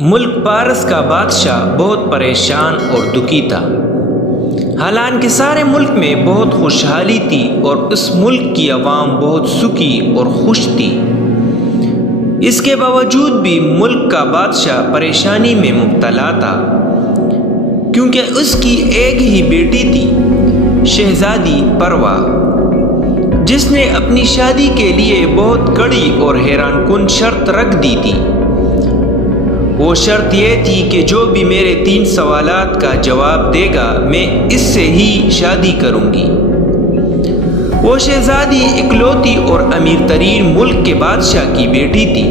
ملک پارس کا بادشاہ بہت پریشان اور دکھی تھا۔ حالانکہ سارے ملک میں بہت خوشحالی تھی اور اس ملک کی عوام بہت سکھی اور خوش تھی۔ اس کے باوجود بھی ملک کا بادشاہ پریشانی میں مبتلا تھا، کیونکہ اس کی ایک ہی بیٹی تھی، شہزادی پروا، جس نے اپنی شادی کے لیے بہت کڑی اور حیران کن شرط رکھ دی تھی۔ وہ شرط یہ تھی کہ جو بھی میرے 3 سوالات کا جواب دے گا میں اس سے ہی شادی کروں گی۔ وہ شہزادی اکلوتی اور امیر ترین ملک کے بادشاہ کی بیٹی تھی،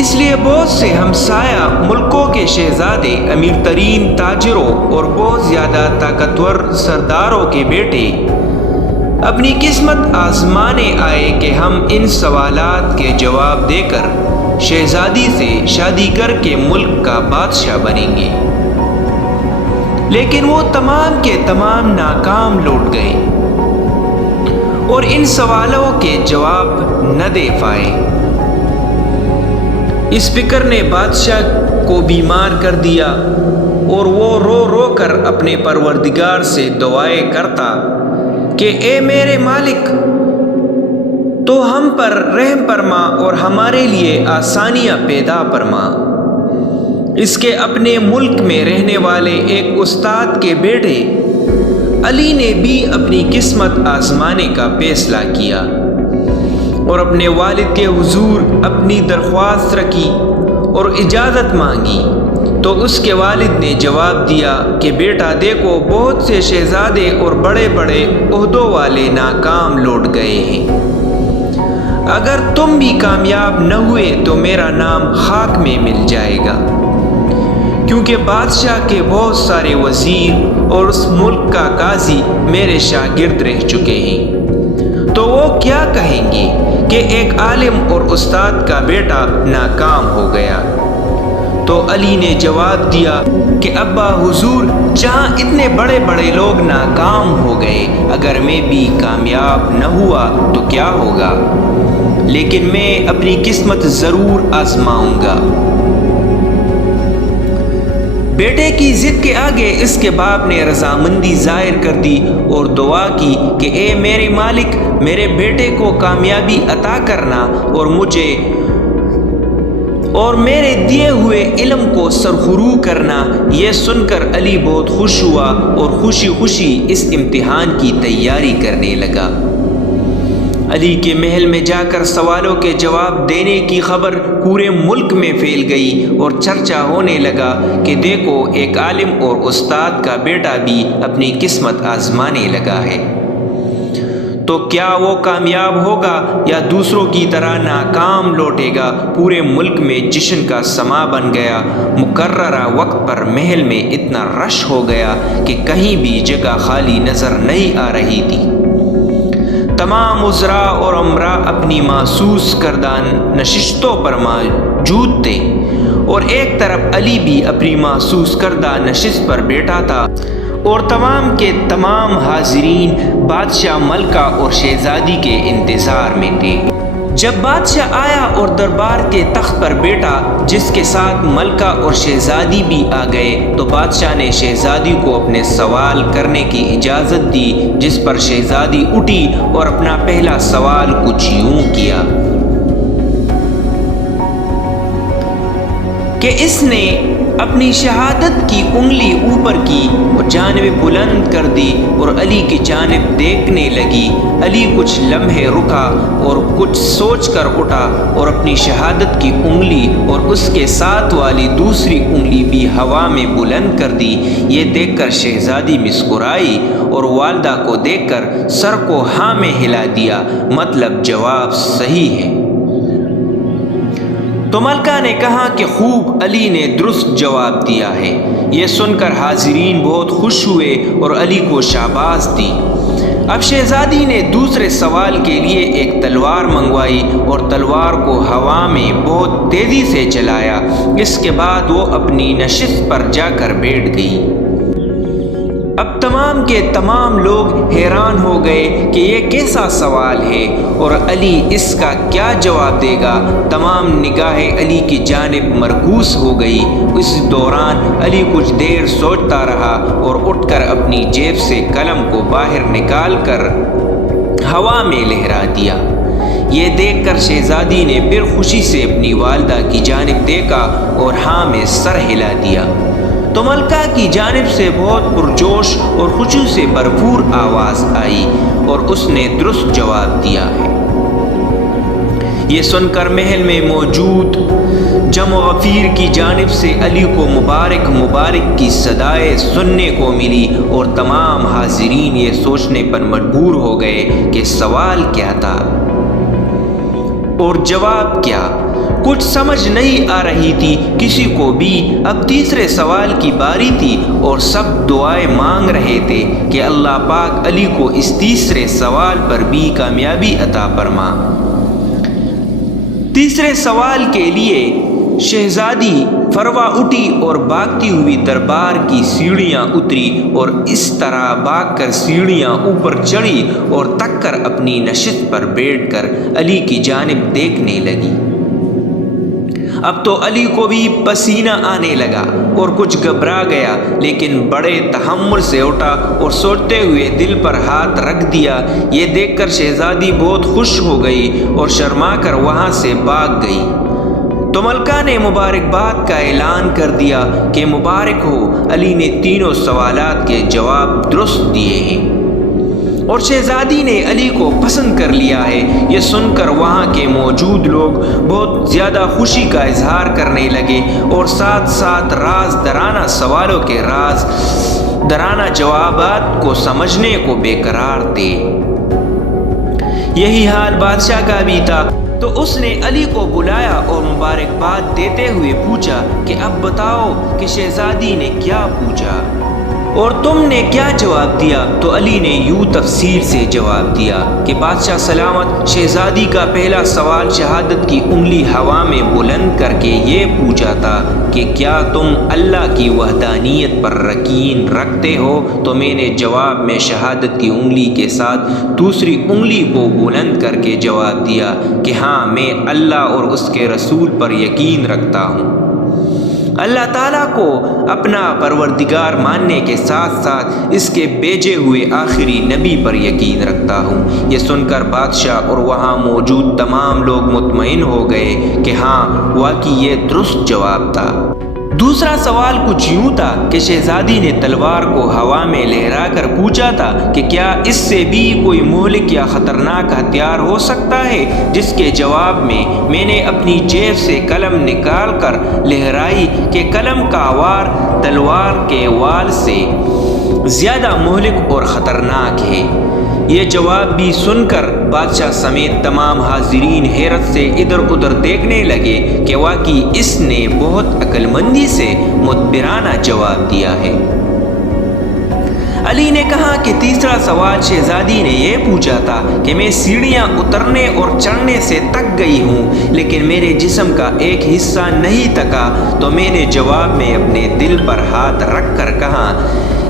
اس لیے بہت سے ہمسایہ ملکوں کے شہزادے، امیر ترین تاجروں اور بہت زیادہ طاقتور سرداروں کے بیٹے اپنی قسمت آزمانے آئے کہ ہم ان سوالات کے جواب دے کر شہزادی سے شادی کر کے ملک کا بادشاہ بنیں گے، لیکن وہ تمام کے تمام ناکام لوٹ گئے اور ان سوالوں کے جواب نہ دے پائے۔ اس فکر نے بادشاہ کو بیمار کر دیا اور وہ رو رو کر اپنے پروردگار سے دعائیں کرتا کہ اے میرے مالک، تو ہم پر رحم فرما اور ہمارے لیے آسانیاں پیدا فرما۔ اس کے اپنے ملک میں رہنے والے ایک استاد کے بیٹے علی نے بھی اپنی قسمت آزمانے کا فیصلہ کیا اور اپنے والد کے حضور اپنی درخواست رکھی اور اجازت مانگی، تو اس کے والد نے جواب دیا کہ بیٹا دیکھو، بہت سے شہزادے اور بڑے بڑے عہدوں والے ناکام لوٹ گئے ہیں، اگر تم بھی کامیاب نہ ہوئے تو میرا نام خاک میں مل جائے گا، کیونکہ بادشاہ کے بہت سارے وزیر اور اس ملک کا قاضی میرے شاگرد رہ چکے ہیں، تو وہ کیا کہیں گے کہ ایک عالم اور استاد کا بیٹا ناکام ہو گیا۔ تو علی نے جواب دیا کہ ابا حضور، جہاں اتنے بڑے بڑے لوگ ناکام ہو گئے، اگر میں بھی کامیاب نہ ہوا تو کیا ہوگا، لیکن میں اپنی قسمت ضرور آزماؤں گا۔ بیٹے کی ضد کے آگے اس کے باپ نے رضامندی ظاہر کر دی اور دعا کی کہ اے میرے مالک، میرے بیٹے کو کامیابی عطا کرنا اور مجھے اور میرے دیے ہوئے علم کو سرخرو کرنا۔ یہ سن کر علی بہت خوش ہوا اور خوشی خوشی اس امتحان کی تیاری کرنے لگا۔ علی کے محل میں جا کر سوالوں کے جواب دینے کی خبر پورے ملک میں پھیل گئی اور چرچا ہونے لگا کہ دیکھو، ایک عالم اور استاد کا بیٹا بھی اپنی قسمت آزمانے لگا ہے، تو کیا وہ کامیاب ہوگا یا دوسروں کی طرح ناکام لوٹے گا۔ پورے ملک میں جشن کا سما بن گیا۔ مقررہ وقت پر محل میں اتنا رش ہو گیا کہ کہیں بھی جگہ خالی نظر نہیں آ رہی تھی۔ تمام وزراء اور امراء اپنی محسوس کردہ نشستوں پر موجود تھے اور ایک طرف علی بھی اپنی محسوس کردہ نشست پر بیٹھا تھا اور تمام کے تمام حاضرین بادشاہ، ملکہ اور شہزادی کے انتظار میں تھے۔ جب بادشاہ آیا اور دربار کے تخت پر بیٹھا، جس کے ساتھ ملکہ اور شہزادی بھی آ گئے، تو بادشاہ نے شہزادی کو اپنے سوال کرنے کی اجازت دی، جس پر شہزادی اٹھی اور اپنا پہلا سوال کچھ یوں کیا کہ اس نے اپنی شہادت کی انگلی اوپر کی اور جانب بلند کر دی اور علی کی جانب دیکھنے لگی۔ علی کچھ لمحے رکا اور کچھ سوچ کر اٹھا اور اپنی شہادت کی انگلی اور اس کے ساتھ والی دوسری انگلی بھی ہوا میں بلند کر دی۔ یہ دیکھ کر شہزادی مسکرائی اور والدہ کو دیکھ کر سر کو ہاں میں ہلا دیا، مطلب جواب صحیح ہے۔ تو ملکہ نے کہا کہ خوب، علی نے درست جواب دیا ہے۔ یہ سن کر حاضرین بہت خوش ہوئے اور علی کو شاباش دی۔ اب شہزادی نے دوسرے سوال کے لیے ایک تلوار منگوائی اور تلوار کو ہوا میں بہت تیزی سے چلایا۔ اس کے بعد وہ اپنی نشست پر جا کر بیٹھ گئی۔ اب تمام کے تمام لوگ حیران ہو گئے کہ یہ کیسا سوال ہے اور علی اس کا کیا جواب دے گا۔ تمام نگاہیں علی کی جانب مرکوز ہو گئی۔ اس دوران علی کچھ دیر سوچتا رہا اور اٹھ کر اپنی جیب سے قلم کو باہر نکال کر ہوا میں لہرا دیا۔ یہ دیکھ کر شہزادی نے پھر خوشی سے اپنی والدہ کی جانب دیکھا اور ہاں میں سر ہلا دیا تو ملکہ کی جانب سے بہت پرجوش اور خوشی سے بھرپور آواز آئی اور اس نے درست جواب دیا ہے۔ یہ سن کر محل میں موجود جم و غفیر کی جانب سے علی کو مبارک مبارک کی صدائیں سننے کو ملی اور تمام حاضرین یہ سوچنے پر مجبور ہو گئے کہ سوال کیا تھا اور جواب کیا۔ کچھ سمجھ نہیں آ رہی تھی کسی کو بھی۔ اب تیسرے سوال کی باری تھی اور سب دعائیں مانگ رہے تھے کہ اللہ پاک علی کو اس تیسرے سوال پر بھی کامیابی عطا فرما۔ تیسرے سوال کے لیے شہزادی فروا اٹھی اور بھاگتی ہوئی دربار کی سیڑھیاں اتری اور اس طرح بھاگ کر سیڑھیاں اوپر چڑھی اور تک کر اپنی نشست پر بیٹھ کر علی کی جانب دیکھنے لگی۔ اب تو علی کو بھی پسینہ آنے لگا اور کچھ گھبرا گیا، لیکن بڑے تحمل سے اٹھا اور سوچتے ہوئے دل پر ہاتھ رکھ دیا۔ یہ دیکھ کر شہزادی بہت خوش ہو گئی اور شرما کر وہاں سے بھاگ گئی تو ملکہ نے مبارکباد کا اعلان کر دیا کہ مبارک ہو، علی نے تینوں سوالات کے جواب درست دیے ہیں اور شہزادی نے علی کو پسند کر لیا ہے۔ یہ سن کر وہاں کے موجود لوگ بہت زیادہ خوشی کا اظہار کرنے لگے اور ساتھ ساتھ راز درانہ سوالوں کے راز درانہ جوابات کو سمجھنے کو بے قرار تھے۔ یہی حال بادشاہ کا بھی تھا تو اس نے علی کو بلایا اور مبارکباد دیتے ہوئے پوچھا کہ اب بتاؤ کہ شہزادی نے کیا پوچھا اور تم نے کیا جواب دیا؟ تو علی نے یوں تفصیل سے جواب دیا کہ بادشاہ سلامت، شہزادی کا پہلا سوال شہادت کی انگلی ہوا میں بلند کر کے یہ پوچھا تھا کہ کیا تم اللہ کی وحدانیت پر یقین رکھتے ہو؟ تو میں نے جواب میں شہادت کی انگلی کے ساتھ دوسری انگلی کو بلند کر کے جواب دیا کہ ہاں، میں اللہ اور اس کے رسول پر یقین رکھتا ہوں۔ اللہ تعالیٰ کو اپنا پروردگار ماننے کے ساتھ ساتھ اس کے بھیجے ہوئے آخری نبی پر یقین رکھتا ہوں۔ یہ سن کر بادشاہ اور وہاں موجود تمام لوگ مطمئن ہو گئے کہ ہاں، واقعی یہ درست جواب تھا۔ دوسرا سوال کچھ یوں تھا کہ شہزادی نے تلوار کو ہوا میں لہرا کر پوچھا تھا کہ کیا اس سے بھی کوئی مہلک یا خطرناک ہتھیار ہو سکتا ہے؟ جس کے جواب میں نے اپنی جیب سے قلم نکال کر لہرائی کہ قلم کا وار تلوار کے وار سے زیادہ مہلک اور خطرناک ہے۔ یہ جواب بھی سن کر بادشاہ سمیت تمام حاضرین حیرت سے ادھر ادھر دیکھنے لگے کہ واقعی اس نے بہت عقل مندی سے مدبرانہ جواب دیا ہے۔ علی نے کہا کہ تیسرا سوال شہزادی نے یہ پوچھا تھا کہ میں سیڑھیاں اترنے اور چڑھنے سے تک گئی ہوں لیکن میرے جسم کا ایک حصہ نہیں تکا، تو میں نے جواب میں اپنے دل پر ہاتھ رکھ کر کہا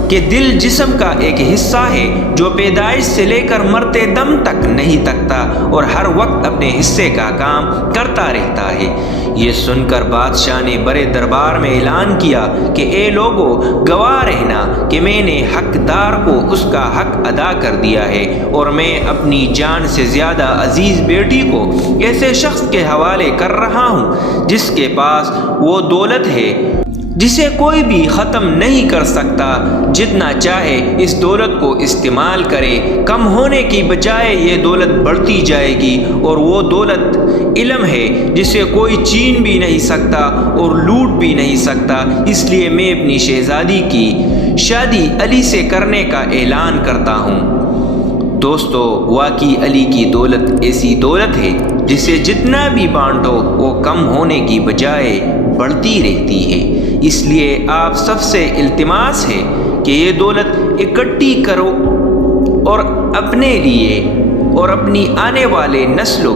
کہ دل جسم کا ایک حصہ ہے جو پیدائش سے لے کر مرتے دم تک نہیں تکتا اور ہر وقت اپنے حصے کا کام کرتا رہتا ہے۔ یہ سن کر بادشاہ نے بڑے دربار میں اعلان کیا کہ اے لوگو، گواہ رہنا کہ میں نے حقدار کو اس کا حق ادا کر دیا ہے اور میں اپنی جان سے زیادہ عزیز بیٹی کو ایسے شخص کے حوالے کر رہا ہوں جس کے پاس وہ دولت ہے جسے کوئی بھی ختم نہیں کر سکتا۔ جتنا چاہے اس دولت کو استعمال کرے، کم ہونے کی بجائے یہ دولت بڑھتی جائے گی، اور وہ دولت علم ہے جسے کوئی چھین بھی نہیں سکتا اور لوٹ بھی نہیں سکتا۔ اس لیے میں اپنی شہزادی کی شادی علی سے کرنے کا اعلان کرتا ہوں۔ دوستو، واقعی علی کی دولت ایسی دولت ہے جسے جتنا بھی بانٹو وہ کم ہونے کی بجائے بڑھتی رہتی ہے۔ اس لیے آپ سب سے التماس ہے کہ یہ دولت اکٹھی کرو اور اپنے لیے اور اپنی آنے والے نسلوں